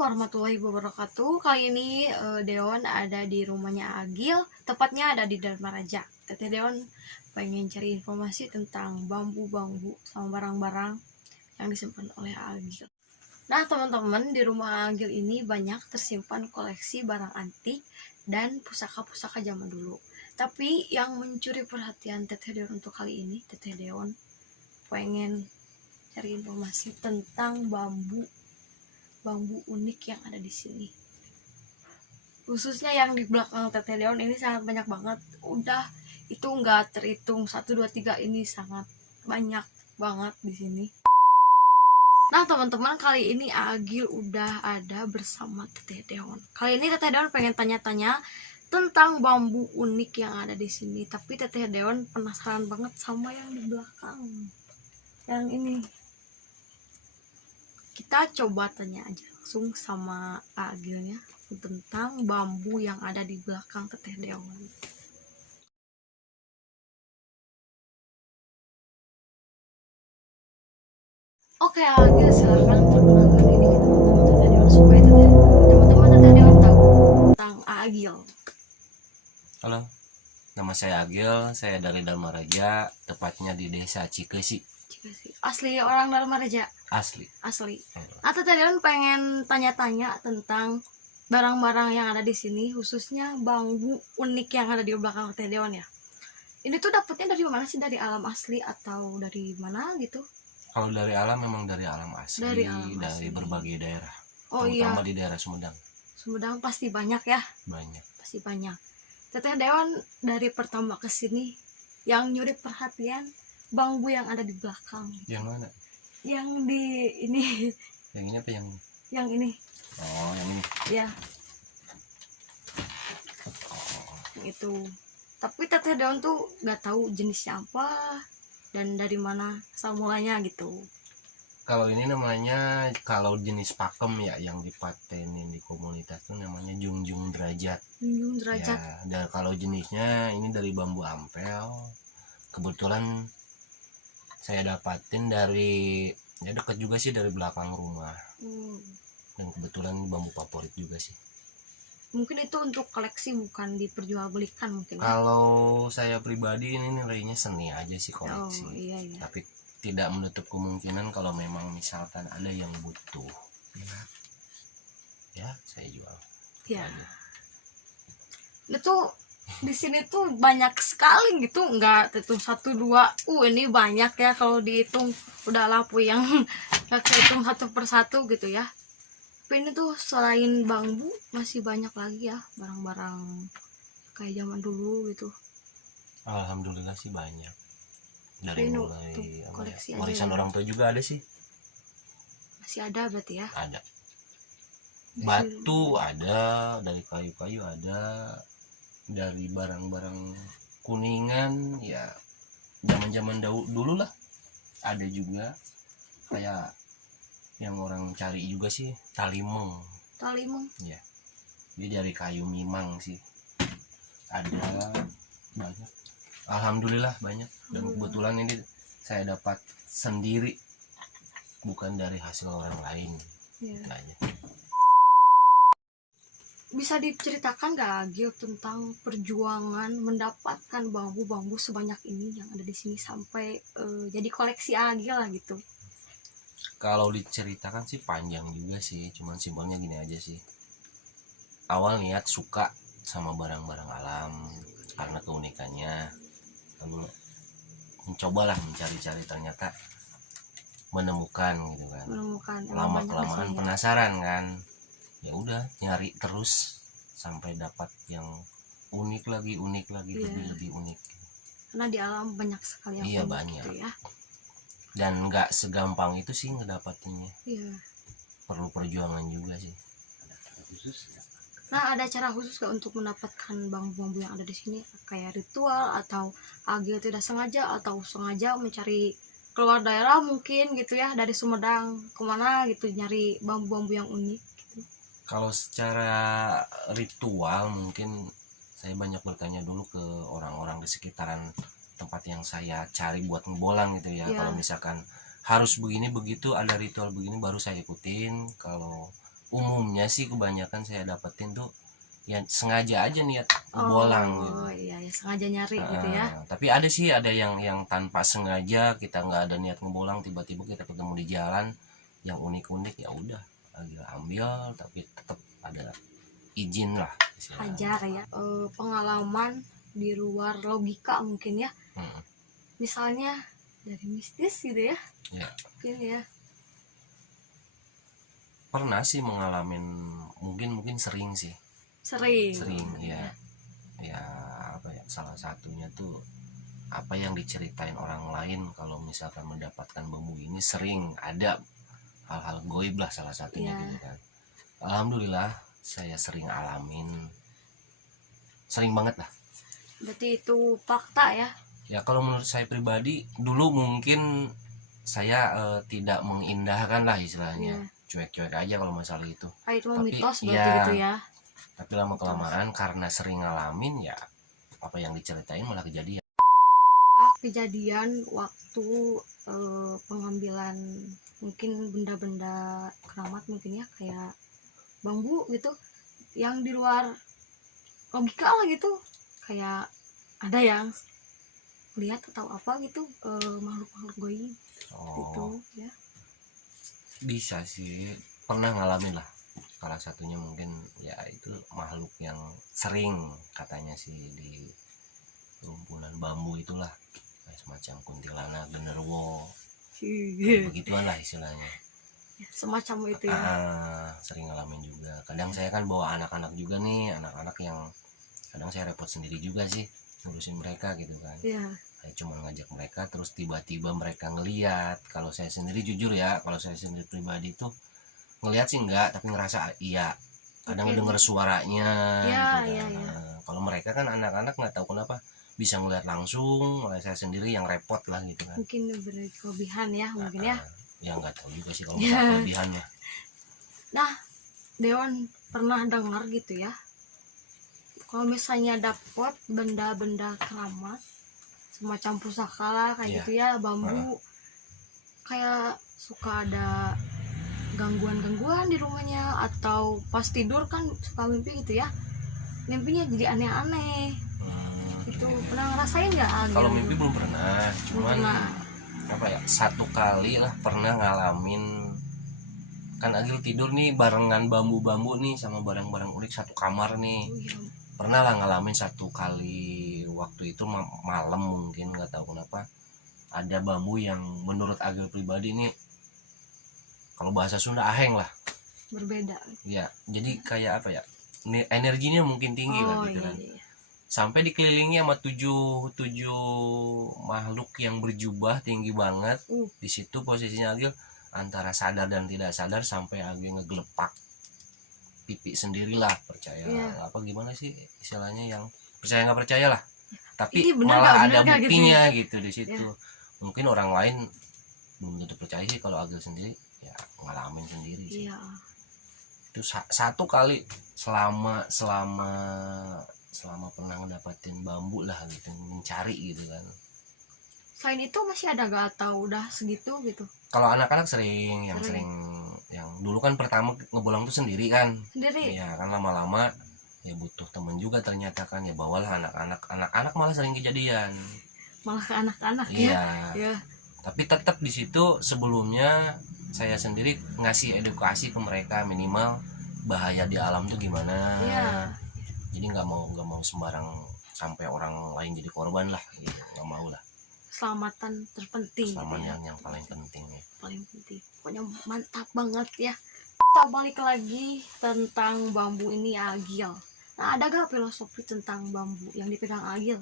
warahmatullahi wabarakatuh. Kali ini Deon ada di rumahnya Agil, tepatnya ada di Dharma Raja. Teteh Deon pengen cari informasi tentang bambu-bambu sama barang-barang yang disimpan oleh Agil. Nah teman-teman, di rumah Agil ini banyak tersimpan koleksi barang antik dan pusaka-pusaka zaman dulu. Tapi yang mencuri perhatian Teteh Deon untuk kali ini, Teteh Deon pengen cari informasi tentang bambu unik yang ada di sini, khususnya yang di belakang Teteh Deon ini sangat banyak banget. Udah itu nggak terhitung 1, 2, 3, ini sangat banyak banget di sini. Nah teman-teman, kali ini Agil udah ada bersama Teteh Deon. Kali ini Teteh Deon pengen tanya-tanya tentang bambu unik yang ada di sini, tapi Teteh Deon penasaran banget sama yang di belakang, yang ini. Kita coba tanya aja langsung sama Agilnya tentang bambu yang ada di belakang Teteh Deon. Oke Agil, silahkan perkenalkan diri ke teman-teman Teteh Deon supaya teman-teman Teteh Deon tahu tentang Agil. Halo, nama saya Agil, saya dari Dharma Raja, tepatnya di desa Cikesi. Asli orang Dharma Raja? Asli. Nah Teteh Deon pengen tanya-tanya tentang barang-barang yang ada di sini, khususnya bambu unik yang ada di belakang Teteh Deon ya. Ini tuh dapetnya dari mana sih? Dari alam asli atau dari mana gitu? Kalau dari alam memang dari alam asli, dari berbagai daerah. Oh terutama iya, di daerah Sumedang. Sumedang pasti banyak ya? Banyak. Pasti banyak. Teteh Deon dari pertama ke sini yang nyuri perhatian bambu yang ada di belakang. Yang mana? Yang di ini. Yang ini apa yang ini? Yang ini. Oh, yang ini. Ya. Yang itu. Tapi Teteh Deon tuh nggak tahu jenisnya apa dan dari mana asal mulanya gitu. Kalau ini namanya, kalau jenis pakem ya yang dipatenin di komunitas itu namanya jungjung derajat. Jungjung derajat. Ya, dan kalau jenisnya ini dari bambu ampel. Kebetulan saya dapatin dari, ya dekat juga sih, dari belakang rumah. Dan kebetulan bambu favorit juga sih. Mungkin itu untuk koleksi, bukan diperjualbelikan mungkin ya? Kalau saya pribadi ini nilainya seni aja sih, koleksi. Oh, iya. Tapi tidak menutup kemungkinan kalau memang misalkan ada yang butuh, ya saya jual. Ya. Itu di sini tuh banyak sekali gitu, nggak itu 1, 2. Ini banyak ya, kalau dihitung udah lapu yang nggak kehitung satu persatu gitu ya. Tapi ini tuh selain bambu masih banyak lagi ya barang-barang kayak zaman dulu gitu. Alhamdulillah sih banyak. Dari mulai koleksi warisan orang tua juga ada sih. Masih ada berarti ya? Ada. Batu ada, dari kayu-kayu ada, dari barang-barang kuningan ya, zaman-zaman dulu lah ada juga. Kayak yang orang cari juga sih talimung ya, dia dari kayu mimang sih, ada banyak. Alhamdulillah banyak. Dan kebetulan ini saya dapat sendiri, bukan dari hasil orang lain ya. Bisa diceritakan gak Agil tentang perjuangan mendapatkan bambu-bambu sebanyak ini yang ada di sini sampai jadi koleksi Agil lah gitu? Kalau diceritakan sih panjang juga sih, cuman simpelnya gini aja sih. Awal niat suka sama barang-barang alam karena keunikannya, lalu mencobalah mencari-cari, ternyata menemukan gitu kan. Lama-kelamaan penasaran kan, ya udah nyari terus sampai dapat yang unik lagi, lebih unik. Karena di alam banyak sekali yang iya, unik banyak gitu ya. Dan nggak segampang itu sih ngedapatinnya. Iya. Perlu perjuangan juga sih. Nah, ada cara khusus gak untuk mendapatkan bambu-bambu yang ada di sini? Kayak ritual atau Agil tidak sengaja atau sengaja mencari keluar daerah mungkin gitu ya, dari Sumedang kemana gitu nyari bambu-bambu yang unik gitu. Kalau secara ritual mungkin saya banyak bertanya dulu ke orang-orang di sekitaran tempat yang saya cari buat ngebolang gitu ya. Kalau misalkan harus begini begitu, ada ritual begini, baru saya ikutin. Kalau umumnya sih kebanyakan saya dapetin tuh ya sengaja aja niat bolang gitu. Oh iya ya, sengaja nyari gitu ya. Tapi ada sih, ada yang tanpa sengaja, kita nggak ada niat ngebolang, tiba-tiba kita ketemu di jalan yang unik-unik, ya udah ambil, tapi tetap ada izin lah istilahnya. Hajar ya. Pengalaman di luar logika mungkin ya. Misalnya dari mistis gitu ya. Ya. Mungkin ya. Pernah sih mengalamin, mungkin sering sih. Sering ya. Ya apa ya, salah satunya tuh apa yang diceritain orang lain kalau misalkan mendapatkan bambu ini, sering ada hal-hal goib lah salah satunya gitu kan. Alhamdulillah saya sering alamin, sering banget lah. Berarti itu fakta ya. Ya kalau menurut saya pribadi, dulu mungkin saya tidak mengindahkan lah istilahnya, cuek-cuek aja kalau masalah itu. Itu mitos berarti gitu ya. Tapi lama kelamaan karena sering ngalamin, ya apa yang diceritain malah kejadian. Kejadian waktu pengambilan mungkin benda-benda keramat mungkin ya, kayak bambu gitu yang di luar logika lah gitu, kayak ada yang lihat atau apa gitu, makhluk-makhluk goib gitu ya. Bisa sih, pernah ngalamin lah. Salah satunya mungkin ya itu makhluk yang sering katanya sih di rumpunan bambu itulah, semacam kuntilanak, genderuwo, begituan lah istilahnya. Semacam itu ya. Sering ngalamin juga. Kadang saya kan bawa anak-anak juga nih, anak-anak yang kadang saya repot sendiri juga sih ngurusin mereka gitu kan. Saya cuma ngajak mereka, terus tiba-tiba mereka ngeliat. Kalau saya sendiri jujur ya, kalau saya sendiri pribadi tuh ngeliat sih enggak, tapi ngerasa iya. Kadang denger suaranya gitu kan. Kalau mereka kan anak-anak nggak tahu kenapa bisa ngeliat langsung, malah saya sendiri yang repot lah gitu kan. Mungkin berlebihan ya mungkin ya. Ya nggak tahu juga sih kalau kelebihannya. Nah, Dewan pernah dengar gitu ya, kalau misalnya dapat benda-benda keramat semacam pusaka lah kayak gitu ya, bambu, kayak suka ada gangguan-gangguan di rumahnya, atau pas tidur kan suka mimpi gitu ya, mimpinya jadi aneh-aneh gitu. Pernah ngerasain nggak? Kalau mimpi belum pernah, cuman apa ya, satu kali lah pernah ngalamin. Kan Agil tidur nih barengan bambu-bambu nih sama barang-barang unik satu kamar nih. Pernah lah ngalamin satu kali, waktu itu malam, mungkin nggak tahu kenapa ada bambu yang menurut Agil pribadi nih, kalau bahasa Sunda aheng lah, berbeda ya. Jadi kayak apa ya, energinya mungkin tinggi lah gitu kan. Sampai dikelilingi sama tujuh makhluk yang berjubah tinggi banget. Di situ posisinya Agil antara sadar dan tidak sadar, sampai Agil ngegelepak pipi sendirilah. Percaya apa gimana sih istilahnya, yang percaya nggak percaya lah, tapi malah ada buktinya gitu di situ. Mungkin orang lain belum tentu percaya sih, kalau Agil sendiri ya ngalamin sendiri sih. Itu satu kali selama pernah ngedapatin bambu lah gitu, mencari gitu kan. Selain itu masih ada gak, atau udah segitu gitu? Kalau anak-anak sering yang dulu kan pertama ngebolang tuh sendiri kan. Ya kan lama-lama ya butuh temen juga ternyata kan, ya bawalah anak-anak malah sering kejadian. Malah ke anak-anak ya. Tapi tetap di situ sebelumnya saya sendiri ngasih edukasi ke mereka, minimal bahaya di alam tuh gimana. Jadi nggak mau sembarang sampai orang lain jadi korban lah gitu, nggak mau lah. Keselamatan terpenting. Keselamatan yang paling penting ya. Paling penting. Pokoknya mantap banget ya. Kita balik lagi tentang bambu ini Agil. Nah, ada gak filosofi tentang bambu yang dipegang Agil?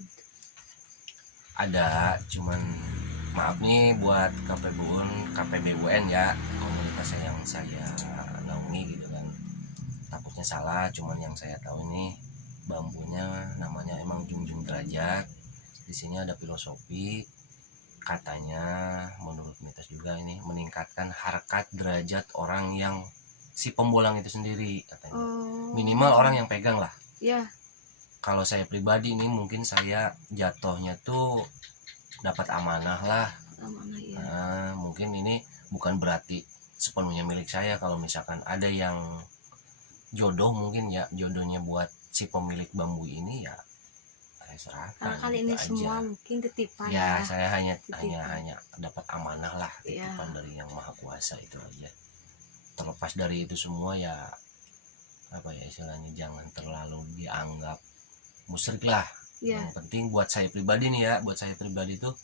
Ada, cuman maaf nih buat KPBUN ya, komunitas yang saya naungi gitu kan. Takutnya salah, cuman yang saya tahu ini bambunya namanya emang junjung derajat. Di sini ada filosofi, katanya menurut mitos juga ini meningkatkan harkat derajat orang yang si pembolang itu sendiri katanya. Minimal orang yang pegang lah. Kalau saya pribadi nih, mungkin saya jatuhnya tuh dapat amanah lah. Mungkin ini bukan berarti sepenuhnya milik saya. Kalau misalkan ada yang jodoh mungkin ya, jodohnya buat si pemilik bambu ini ya saya serahkan Karena kan gitu ini aja. semua mungkin titipan Ya saya hanya Titipan. dapat amanah lah, Iya. titipan dari yang maha kuasa itu aja. Terlepas dari itu semua ya apa ya istilahnya, jangan terlalu dianggap musyrik lah. Iya. Yang penting buat saya pribadi nih ya, buat saya pribadi tuh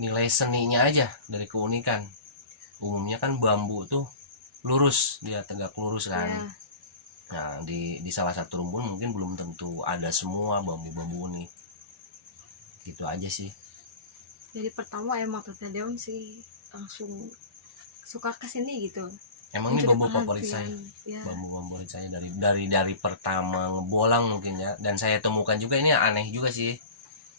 nilai seninya aja dari keunikan. Umumnya kan bambu tuh lurus, dia tegak lurus kan. Iya. Nah di salah satu rumpun mungkin belum tentu ada semua bambu-bambu unik. Gitu aja sih. Jadi pertama emang Tete Deon sih langsung suka kesini gitu. Emang ini Mencuri bambu favorit perhatian. saya. Ya. Bambu favorit saya dari pertama ngebolang mungkin ya. Dan saya temukan juga ini aneh juga sih.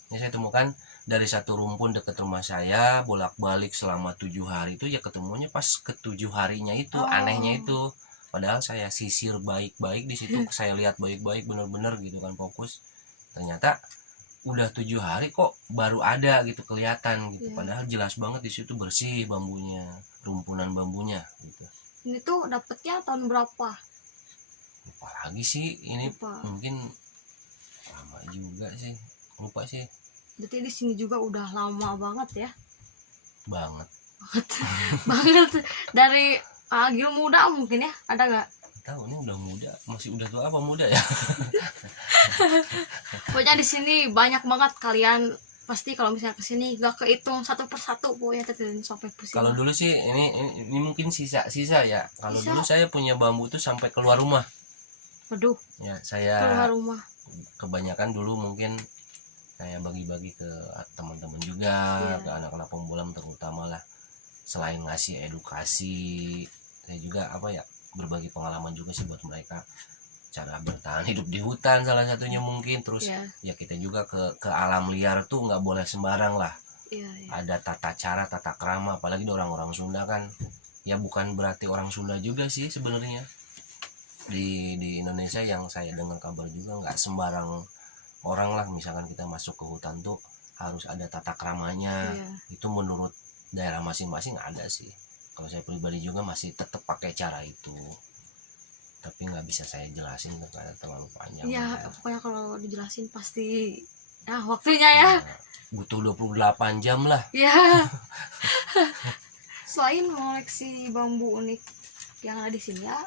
Ini saya temukan dari satu rumpun dekat rumah saya, bolak-balik selama 7 hari itu ya ketemunya pas ke-7 harinya itu. Oh. Anehnya itu. Padahal saya sisir baik-baik di situ, saya lihat baik-baik bener-bener gitu kan, fokus. Ternyata udah 7 hari kok baru ada gitu kelihatan gitu. Iya. Padahal jelas banget di situ bersih bambunya, rumpunan bambunya gitu. Ini tuh dapetnya tahun berapa? Lupa lagi sih, ini Lupa. mungkin lama juga sih, lupa sih Berarti di sini juga udah lama banget ya. banget. Banget. Dari Agil muda mungkin ya, ada nggak? Tahu ini udah muda, masih udah tua apa muda ya? Pokoknya di sini banyak banget kalian pasti kalau misalnya kesini gak kehitung satu persatu pokoknya Tete Deon sampai pusing. Kalau dulu sih ini mungkin sisa-sisa ya. Kalau Sisa. dulu saya punya bambu tuh sampai keluar rumah. Waduh, Ya, saya keluar rumah. kebanyakan dulu mungkin saya bagi-bagi ke teman-teman juga, Iya. ke anak-anak pembolam terutama lah. Selain ngasih edukasi, saya juga apa ya, berbagi pengalaman juga sih buat mereka, cara bertahan hidup di hutan salah satunya mungkin. Terus Iya. ya kita juga ke alam liar tuh nggak boleh sembarang lah, Iya, iya. ada tata cara, tata krama. Apalagi orang-orang Sunda kan, ya bukan berarti orang Sunda juga sih sebenarnya. Di Indonesia yang saya dengar kabar juga nggak sembarang orang lah, misalkan kita masuk ke hutan tuh harus ada tata kramanya. Iya. Itu menurut daerah masing-masing ada sih. Kalau saya pribadi juga masih tetap pakai cara itu, tapi nggak bisa saya jelasin karena terlalu panjang. Iya, pokoknya kalau dijelasin pasti ya waktunya ya. Nah, butuh 28 jam lah. Ya. Selain mengoleksi bambu unik yang ada di sini ya,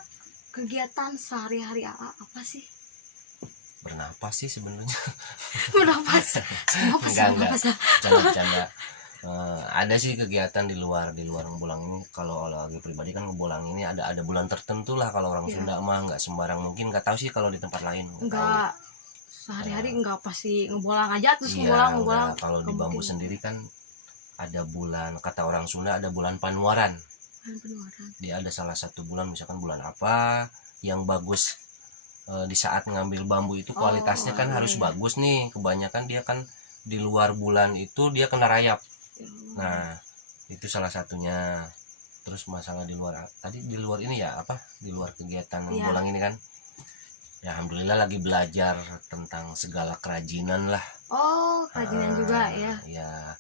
kegiatan sehari-hari AA apa sih? Bernapas sih sebenarnya. Bernapas. Enggak. Bernapas. Canda-canda. Ada sih kegiatan di luar ngebolang ini. Kalau lagi pribadi kan ngebolang ini ada bulan tertentu lah. Kalau orang Iya. Sunda mah nggak sembarang, mungkin nggak tahu sih kalau di tempat lain. Nggak tahu. Enggak sehari-hari enggak pasti ngebolang aja terus Iya, ngebolang. enggak. Kalau di Nggak bambu mungkin. sendiri kan ada bulan, kata orang Sunda ada bulan Panuaran. Pengeluaran. Dia ada salah satu bulan, misalkan bulan apa yang bagus. Di saat ngambil bambu itu kualitasnya kan iya, harus iya. bagus nih. Kebanyakan dia kan di luar bulan itu dia kena rayap. Nah itu salah satunya. Terus masalah di luar tadi, di luar ini ya apa, di luar kegiatan Iya. bolang ini kan ya alhamdulillah lagi belajar tentang segala kerajinan lah. Oh, kerajinan juga ya. Ya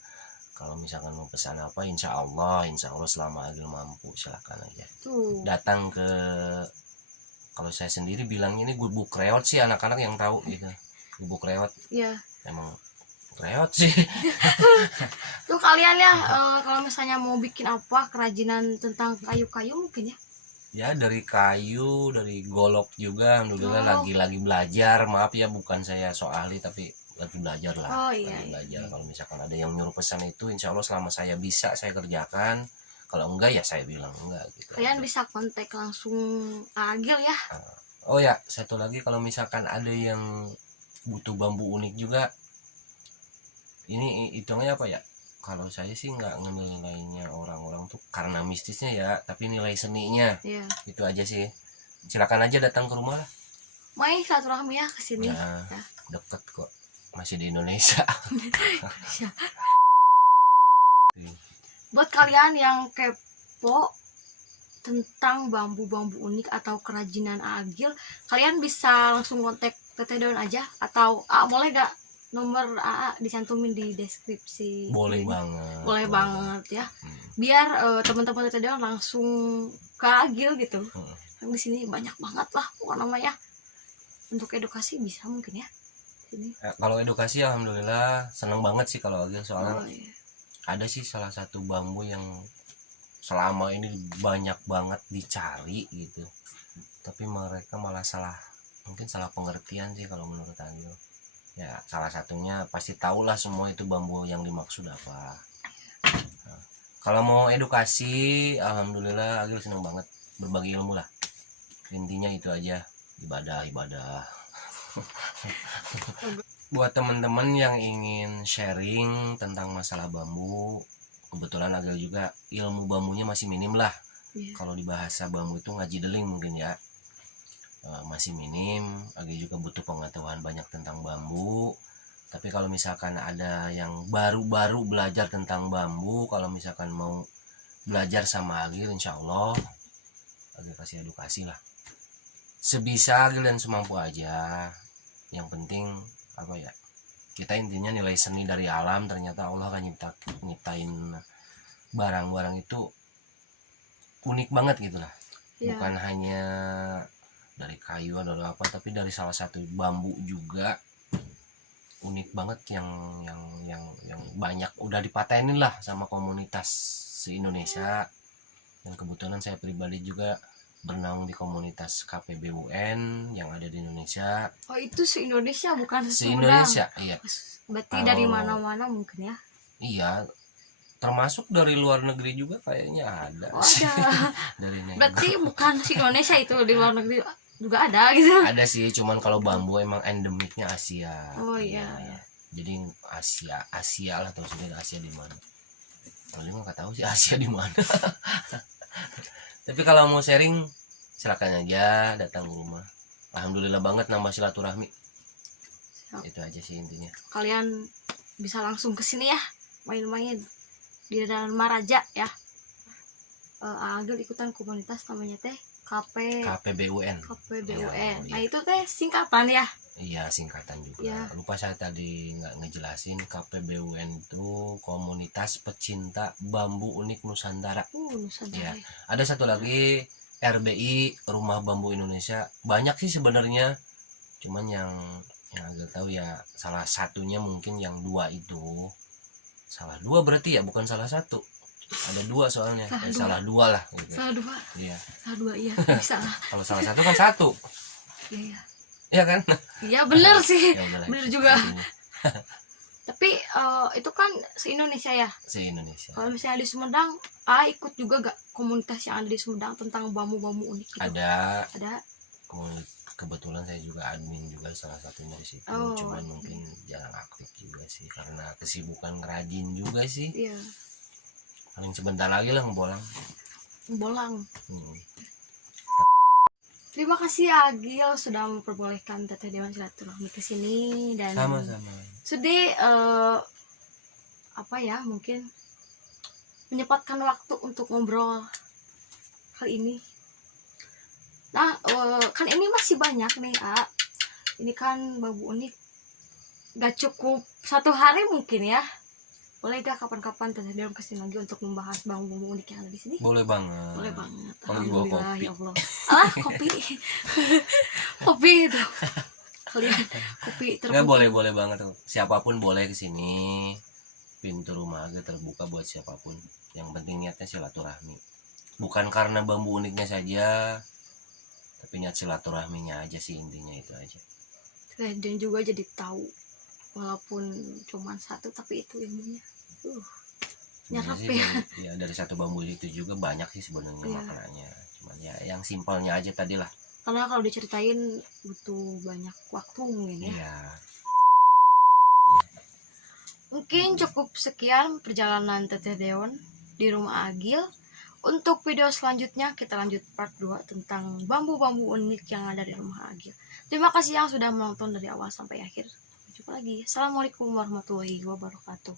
kalau misalkan mau pesan apa, insya Allah selama Agil mampu silakan aja Tuh. datang ke, kalau saya sendiri bilangnya ini gubuk reot sih, anak-anak yang tahu gitu. Gubuk reot Iya. emang reot sih. Tuh kalian ya kalau misalnya mau bikin apa kerajinan tentang kayu-kayu mungkin ya. Ya dari kayu, dari golok juga alhamdulillah. Oh. Lagi belajar, maaf ya bukan saya so ahli tapi lagi belajar lah. Oh, iya, Lagi iya. belajar. Kalau misalkan ada yang nyuruh pesan itu insya Allah selama saya bisa saya kerjakan. Kalau enggak ya saya bilang enggak gitu. Kalian bisa kontak langsung Agil ya. Oh ya, satu lagi, kalau misalkan ada yang butuh bambu unik juga, ini hitungnya apa ya? Kalau saya sih nggak ngenilainya orang-orang tuh karena mistisnya ya, tapi nilai seninya. Iya. Itu aja sih. Silakan aja datang ke rumah lah. Main silaturahmi ya ke sini. Ya, Ya. deket kok. Masih di Indonesia. Buat kalian yang kepo tentang bambu-bambu unik atau kerajinan Agil, kalian bisa langsung kontak Tete Deon aja, atau boleh gak nomor AA dicantumin di deskripsi? Boleh ini? banget. Boleh banget ya. Biar teman-teman Tete Deon langsung ke Agil gitu. yang di sini banyak banget lah pokoknya namanya. Untuk edukasi bisa mungkin ya sini. Kalau edukasi alhamdulillah seneng banget sih kalau Agil, soalnya Iya. ada sih salah satu bambu yang selama ini banyak banget dicari gitu, tapi mereka malah mungkin salah pengertian sih kalau menurut Agil. Ya salah satunya pasti tahulah semua itu bambu yang dimaksud apa. Nah, kalau mau edukasi alhamdulillah Agil seneng banget berbagi ilmu lah, intinya itu aja, ibadah. Buat teman-teman yang ingin sharing tentang masalah bambu, kebetulan Agil juga ilmu bambunya masih minim lah. Kalau di bahasa bambu itu ngaji deling mungkin ya, masih minim. Agil juga butuh pengetahuan banyak tentang bambu. Tapi kalau misalkan ada yang baru-baru belajar tentang bambu, kalau misalkan mau belajar sama Agil, insya Allah Agil kasih edukasi lah sebisa Agil dan semampu aja. Yang penting apa ya, kita intinya nilai seni dari alam, ternyata Allah kan nyiptain barang-barang itu unik banget gitu lah. Bukan hanya dari kayu atau apa, tapi dari salah satu bambu juga unik banget yang banyak udah dipatenin lah sama komunitas se-Indonesia. Dan kebetulan saya pribadi juga bernaung di komunitas KPBUN yang ada di Indonesia. Oh itu se-Indonesia bukan se-Indonesia, iya. Berarti dari mana-mana mungkin ya? Iya, termasuk dari luar negeri juga kayaknya ada. Oh, ada. Dari berarti bukan se-Indonesia itu, di luar negeri juga ada gitu. Ada sih, cuman kalau bambu emang endemiknya Asia. Oh iya. Ya. Jadi Asia lah, tahu sendiri Asia di mana. Paling nggak tahu sih Asia di mana. Tapi kalau mau sharing silakan aja datang ke rumah. Alhamdulillah banget nambah silaturahmi. Siap. Itu aja sih intinya. Kalian bisa langsung ke sini ya, main-main di Dharma Raja ya. Agil ikutan komunitas namanya teh KPBUN. Ya, nah itu teh singkatan ya? Iya singkatan juga ya. Lupa saya tadi nggak ngejelasin, KPBUN itu Komunitas Pecinta Bambu Unik Nusantara. Nusantara. Ya. Ada satu lagi RBI, Rumah Bambu Indonesia. Banyak sih sebenarnya, cuman yang agak tahu ya salah satunya mungkin yang dua itu. Salah dua berarti ya, bukan salah satu. Ada dua soalnya. Salah dua lah gitu. Salah dua. Iya. Salah dua iya bisa. Kalau salah satu kan satu. Iya. Iya kan? Iya bener sih. Ya, bener juga. Tapi itu kan se-Indonesia ya? Se-Indonesia. Kalau misalnya di Sumedang, ikut juga gak komunitas yang ada di Sumedang tentang bambu-bambu unik gitu? Ada. Kebetulan saya juga admin juga salah satunya di situ. Cuman mungkin jarang aktif juga sih karena kesibukan ngerajin juga sih. Iya. Paling sebentar lagi lah ngebolang. Terima kasih Agil sudah memperbolehkan Teteh Dewan silaturahmi ke sini dan sama-sama. Sudah mungkin menyempatkan waktu untuk ngobrol hal ini. Nah, kan ini masih banyak nih, ini kan bambu unik gak cukup satu hari mungkin ya. Boleh gak kapan-kapan Teteh Dewan kesini lagi untuk membahas bambu-bambu unik yang ada di sini? Boleh banget. Alhamdulillah ya Allah. Kopi. Kopi itu. Kalian kopi terbuka. Nggak, boleh banget. Siapapun boleh kesini. Pintu rumah agak terbuka buat siapapun. Yang penting niatnya silaturahmi. Bukan karena bambu uniknya saja, tapi niat silaturahminya aja sih, intinya itu aja. Dan juga jadi tahu, walaupun cuma satu tapi itu ilmunya. Nyerap ya. Ya dari satu bambu itu juga banyak sih sebenarnya maknanya. Cuman ya yang simpelnya aja tadi lah. Karena kalau diceritain butuh banyak waktu mungkin ya. Iya. Mungkin cukup sekian perjalanan Teteh Dewan di rumah Agil. Untuk video selanjutnya kita lanjut part 2 tentang bambu-bambu unik yang ada di rumah Agil. Terima kasih yang sudah menonton dari awal sampai akhir. Sampai jumpa lagi. Assalamualaikum warahmatullahi wabarakatuh.